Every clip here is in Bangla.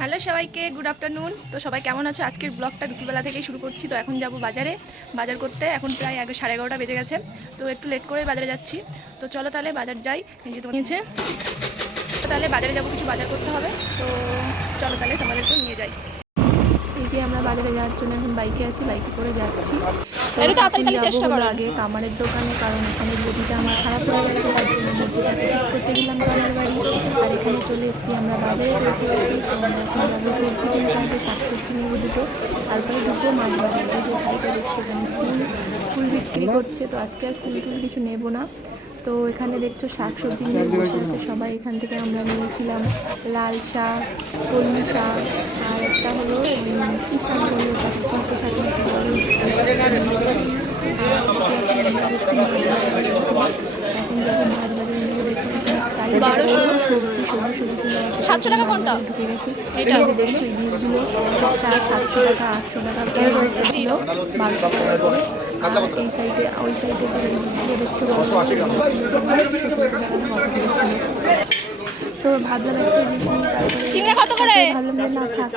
হ্যালো সবাইকে, গুড আফটারনুন। তো সবাই কেমন আছো? আজকের ব্লগটা দুপুরবেলা থেকেই শুরু করছি। তো এখন যাব বাজার করতে। এখন প্রায় 11:30 বেজে গেছে। তো একটু লেট করে বাজারে যাচ্ছি। তো চলো তাহলে বাজার যাই। নিজে তো নিয়েছে, তাহলে বাজারে যাবো, কিছু বাজার করতে হবে। তো চলো তাহলে তোমাদেরকে নিয়ে যাই। এই যে আমরা বাজারে যাওয়ার জন্য এখন বাইকে আছি, বাইকে করে যাচ্ছি। তো তাড়াতাড়ি চেষ্টা করো। আগে কামারের দোকানে, কারণ এখানে বডিটা আমার খারাপ হয়ে গেছে, তার জন্য বডিটাকে ঠিক করতে গেলাম কামার বাড়ি। আর এখানে চলে এসেছি, আমরা বাজারে পৌঁছে গেছি। তো আমরা এখন যাবো সবজি কিনে, তাদের শাকসবজি নেবো দুটো, তারপরে দুটো মাছ বাজার। এই যে সাইডে দেখছি এখানে ফুল বিক্রি করছে। তো আজকে আর ফুল কিছু নেবো না। তো এখানে দেখছো শাকসবজি নিয়ে বসে আছে সবাই। এখান থেকে আমরা নিয়েছিলাম লাল শাক, কলমি শাক, আর একটা হলো কী শাক বললো, কত শাক নাকি বলো। এখন যখন মাছ বাজারে নিয়ে দেখছি সবজি 700 টাকা কোনটা ঢুকে গেছি। এই যে দেখছো এই বীজগুলো একটা 700 টাকা 800 টাকা ছিল, 1200 টাকা করে। আর এই সাইডে ওই সাইডে যে বীজগুলো দেখছো তো ভাবলাম একটা ইলিশ নিই, তারপরে ভাবলাম যে না থাক,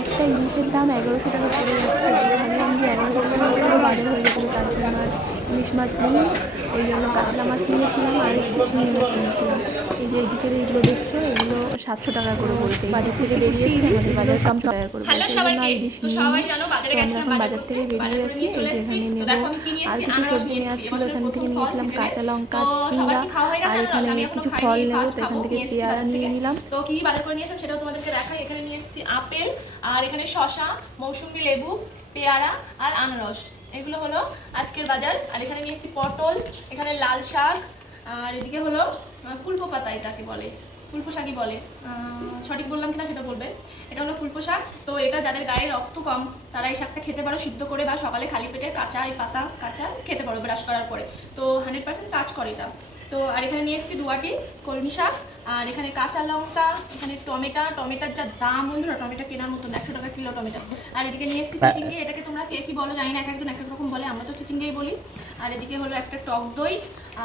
একটা ইলিশের দাম 1100 টাকা পড়ে যাচ্ছে। ভাবলাম যে 1100 টাকা বাজার হয়ে গেছিলো, তার জন্য আর ইলিশ মাছ নিই। ওই জন্য কাতলা মাছ নিয়েছিলাম আর চিংড়ি মাছ নিয়েছিলাম। এই যে এদিকে এইগুলো দেখছো, এগুলো 700 টাকা করে বলছে। বাজার থেকে বেরিয়ে এসেছে, আমাদের বাজার দাম 100 টাকা করে বলছে। ইলিশ নিই, তো আমরা এখন বাজার থেকে বেরিয়ে গেছি। এই যে এখানে নেবো আর কিছু সবজি নেওয়ার ছিল। এখান থেকে নিয়েছিলাম কাঁচা লঙ্কা, চিংড়া, আর এখানে কিছু ফল নেবো, তো এখান থেকে পেয়ারা নিয়ে নিলাম। তো কি বাজার করে নিয়ে এসেছিলাম সেটাও তোমাদেরকে দেখাই। এখানে নিয়ে এসেছি আপেল, আর এখানে শসা, মৌসুমী লেবু, পেয়ারা আর আনারস। এগুলো হলো আজকের বাজার। আর এখানে নিয়ে এসেছি পটল, এখানে লাল শাক, আর এদিকে হলো কুলপো পাতা, এটাকে বলে কুলপো শাকই বলে, সঠিক বললাম কিনা সেটা বলবে। এটা হলো কুলপো শাক। তো এটা যাদের গায়ে রক্ত কম তারা এই শাকটা খেতে পারো সিদ্ধ করে, বা সকালে খালি পেটে কাঁচা এই পাতা কাঁচা খেতে পারো ব্রাশ করার পরে। তো 100% কাজ করে এটা। তো আর এখানে নিয়ে এসেছি দুয়াটি কলমি শাক, আর এখানে কাঁচা লঙ্কা, এখানে টমেটার যা দাম বন্ধুরা, টমেটো কেনার মতন, 100 টাকা কিলো টমেটো। আর এদিকে নিয়ে এসেছি চিচিঙ্গে, এটাকে তোমরা কে কি বলো জানি না, এক একজন এক এক রকম বলে, আমরা তো চিচিঙ্গেই বলি। আর এদিকে হলো একটা টক দই।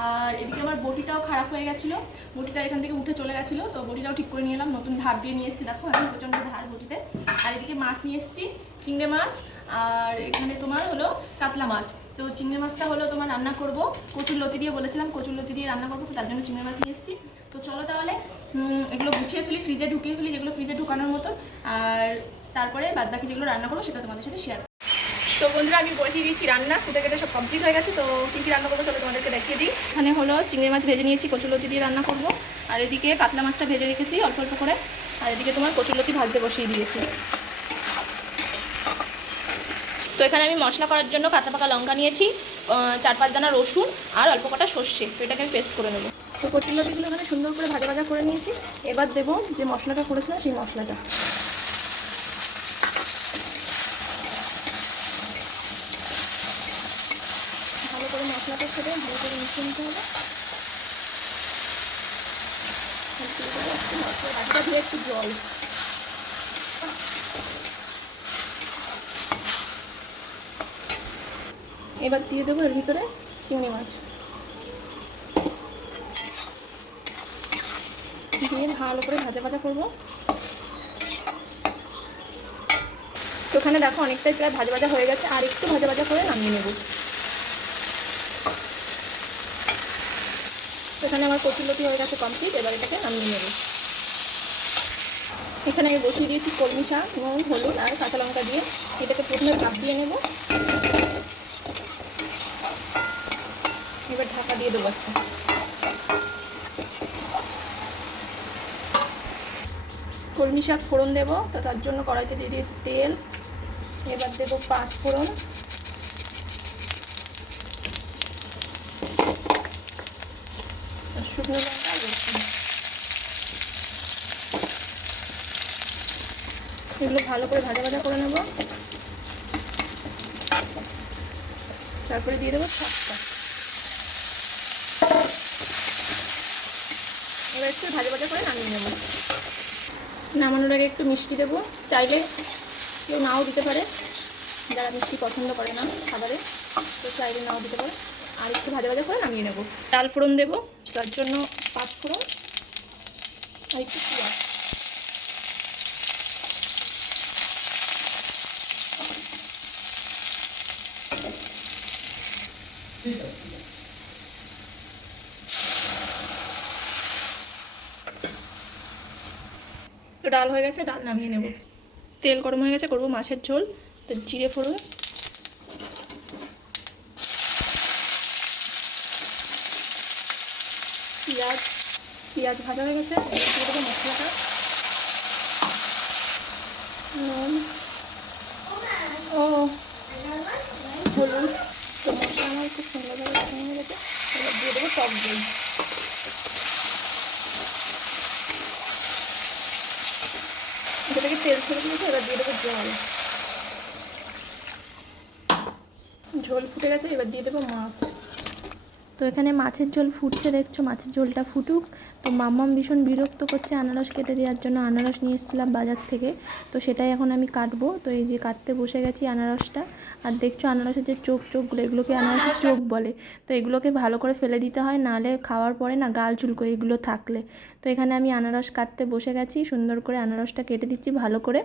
আর এদিকে আমার বটিটাও খারাপ হয়ে গেছিলো, বটিটা এখান থেকে উঠে চলে গেছিলো, তো বটিটাও ঠিক করে নিয়ে এলাম, নতুন ধার দিয়ে নিয়ে এসেছি, দেখো এখন প্রচণ্ড ধার বটিতে। আর এদিকে মাছ নিয়ে এসেছি, চিংড়ে মাছ, আর এখানে তোমার হলো কাতলা মাছ। তো চিংড়ি মাছটা হলো তোমার রান্না করব কচুর লতি দিয়ে, বলেছিলাম কচুর লতি দিয়ে রান্না করবো, তো তার জন্য চিংড়ি মাছ নিয়ে এসেছি। তো চলো তাহলে এগুলো গুছিয়ে ফেলি, ফ্রিজে ঢুকিয়ে ফেলি যেগুলো ফ্রিজে ঢুকানোর মতন, আর তারপরে বাদ বাকি যেগুলো রান্না করবো সেটা তোমাদের সাথে শেয়ার। তো বন্ধুরা আমি বসিয়ে দিয়েছি রান্না, কেটে কেটে সব কমপ্লিট হয়ে গেছে। তো কী কী রান্না করবো চলো তোমাদেরকে দেখিয়ে দিই। এখানে হলো চিংড়ি মাছ ভেজে নিয়েছি, কচুরলতি দিয়ে রান্না করবো। আর এদিকে কাতলা মাছটা ভেজে রেখেছি অল্প অল্প করে। আর এদিকে তোমার কচুরলতি ভাজতে বসিয়ে দিয়েছি। তো এখানে আমি মশলা করার জন্য কাঁচা পাকা লঙ্কা নিয়েছি, 4-5 দানা রসুন, আর অল্প কটা সর্ষে। তো এটাকে আমি পেস্ট করে নেবো। তো কচুরলতিগুলো এখানে সুন্দর করে ভাজা ভাজা করে নিয়েছি। এবার দেবো যে মশলাটা করেছিলাম সেই মশলাটা। ভালো করে মশলাটার সাথে ভালো করে মিশিয়ে নিতে হবে। মশলা দিয়ে একটু জল, এবার দিয়ে দেবো এর ভিতরে চিংড়ি মাছ দিয়ে ভালো করে ভাজা ভাজা করবো। তো ওখানে দেখো অনেকটাই প্রায় ভাজা ভাজা হয়ে গেছে, আর একটু ভাজা ভাজা করে নামিয়ে নেব। এখানে আমার কচুরলতি হয়ে গেছে কমপ্লিট, এবার এটাকে নামিয়ে নেব। এখানে আমি বসিয়ে দিয়েছি কলমি শাক এবং হলুদ আর কাঁচা লঙ্কা দিয়ে, এটাকে প্রথমে ভাপ দিয়ে নেব। এবার ঢাকা দিয়ে দেবো একটা। কলমি শাক ফোড়ন দেবো, তো তার জন্য কড়াইতে দিয়ে দিয়েছি তেল। এবার দেবো 5 ফোড়ন, শুকনো লঙ্কা আর রসুন। এগুলো ভালো করে ভাজা ভাজা করে নেব। তারপরে দিয়ে দেবো শাকটা। এবার একটু ভাজা ভাজা করে নামিয়ে নেব। নামানোর আগে একটু মিষ্টি দেবো, চাইলে কেউ নাও দিতে পারে, যারা মিষ্টি পছন্দ করে না খাবারে, তো চাইলে নাও দিতে পারে। আর একটু ভাজা ভাজা করে নামিয়ে নেব। ডাল ফোড়ন দেবো, তার জন্য 5 ফোড়ন আর একটু পেঁয়াজ। তো ডাল হয়ে গেছে, ডাল নামিয়ে নেব। তেল গরম হয়ে গেছে, করবো মাছের ঝোল। তো জিরে ফোড়ন, পেঁয়াজ, পেঁয়াজ ভাজা হয়ে গেছে, দিয়ে দেবো মশলাটা, নুন ও হলুদ। তো মশলা আমার খুব সুন্দরভাবে হয়ে গেছে, এবার দিয়ে দেবো টক দই। এটা থেকে তেল ছেড়ে দিয়েছে, এবার দিয়ে দেবো জল। ঝোল ফুটে গেছে, এবার দিয়ে দেবো মাছ। তো এখানে মাছের ঝোল ফুটছে, দেখছো, মাছের ঝোলটা ফুটুক। তো মাম্মাম ভীষণ বিরক্ত করছে আনারস কেটে দেওয়ার জন্য। আনারস নিয়ে এসেছিলাম বাজার থেকে, তো সেটাই এখন আমি কাটবো। তো এই যে কাটতে বসে গেছি আনারসটা। আর দেখছো আনারসের যে চোখগুলো, এগুলোকে আনারসের চোখ বলে। তো এগুলোকে ভালো করে ফেলে দিতে হয়, নাহলে খাওয়ার পরে না গাল চুলকো এগুলো থাকলে। তো এখানে আমি আনারস কাটতে বসে গেছি, সুন্দর করে আনারসটা কেটে দিচ্ছি ভালো করে।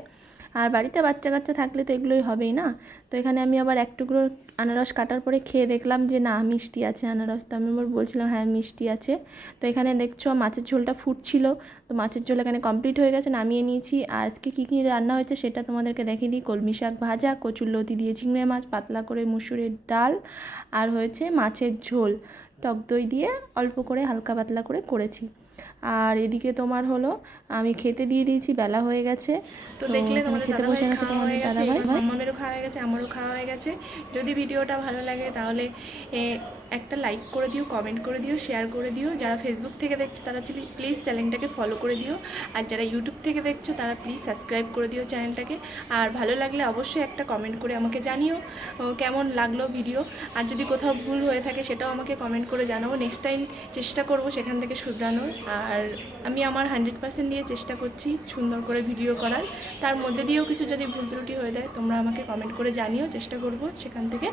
আর বাড়িতে বাচ্চা কাচ্চা থাকলে তো এগুলোই হবেই না। তো এখানে আমি আবার এক টুকরো আনারস কাটার পরে খেয়ে দেখলাম যে না, মিষ্টি আছে আনারস। তো আমি আবার বলছিলাম হ্যাঁ মিষ্টি আছে। তো এখানে দেখছো মাছের ঝোলটা ফুটছিল। তো মাছের ঝোল এখানে কমপ্লিট হয়ে গেছে, নামিয়ে নিয়েছি। আর আজকে কী কী রান্না হয়েছে সেটা তোমাদেরকে দেখিয়ে দিই। কলমি শাক ভাজা, কচুরলতি দিয়ে চিংড়ি মাছ, পাতলা করে মুসুরের ডাল, আর হয়েছে মাছের ঝোল টক দই দিয়ে অল্প করে হালকা পাতলা করে করেছি। আর এদিকে তোমার হলো আমি খেতে দিয়ে দিয়েছি, বেলা হয়ে গেছে। তো দেখলে তোমাদের খেতে বসে গেছে তোমাদের দাদাভাই, মাম্মামেরও খাওয়া হয়ে গেছে, আমারও খাওয়া হয়ে গেছে। যদি ভিডিওটা ভালো লাগে তাহলে একটা লাইক করে দিও, কমেন্ট করে দিও, শেয়ার করে দিও। যারা ফেসবুক থেকে দেখছো তারা প্লিজ চ্যানেলটাকে ফলো করে দিও। আর যারা ইউটিউব থেকে দেখছো তারা প্লিজ সাবস্ক্রাইব করে দিও চ্যানেলটাকে। আর ভালো লাগলে অবশ্যই একটা কমেন্ট করে আমাকে জানিও কেমন লাগলো ভিডিও। আর যদি কোথাও ভুল হয়ে থাকে সেটাও আমাকে কমেন্ট করে জানাবো। নেক্সট টাইম চেষ্টা করব সেখান থেকে শুধরানোর। আর আমি আমার 100% দিয়ে চেষ্টা করছি সুন্দর করে ভিডিও করার। তার মধ্যে দিয়েও কিছু যদি ভুল ত্রুটি হয়ে যায় তোমরা আমাকে কমেন্ট করে জানিও, চেষ্টা করব সেখান থেকে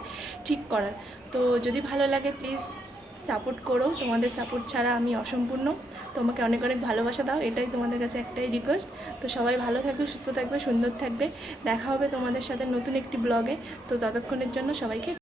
ঠিক করার। তো যদি ভালো লাগে প্লিজ সাপোর্ট করো, তোমাদের সাপোর্ট ছাড়া আমি অসম্পূর্ণ। তোমাকে অনেক অনেক ভালোবাসা দাও, এটাই তোমাদের কাছে একটাই রিকোয়েস্ট। তো সবাই ভালো থাকবে, সুস্থ থাকবে, সুন্দর থাকবে। দেখা হবে তোমাদের সাথে নতুন একটি ব্লগে। তো ততক্ষণের জন্য সবাইকে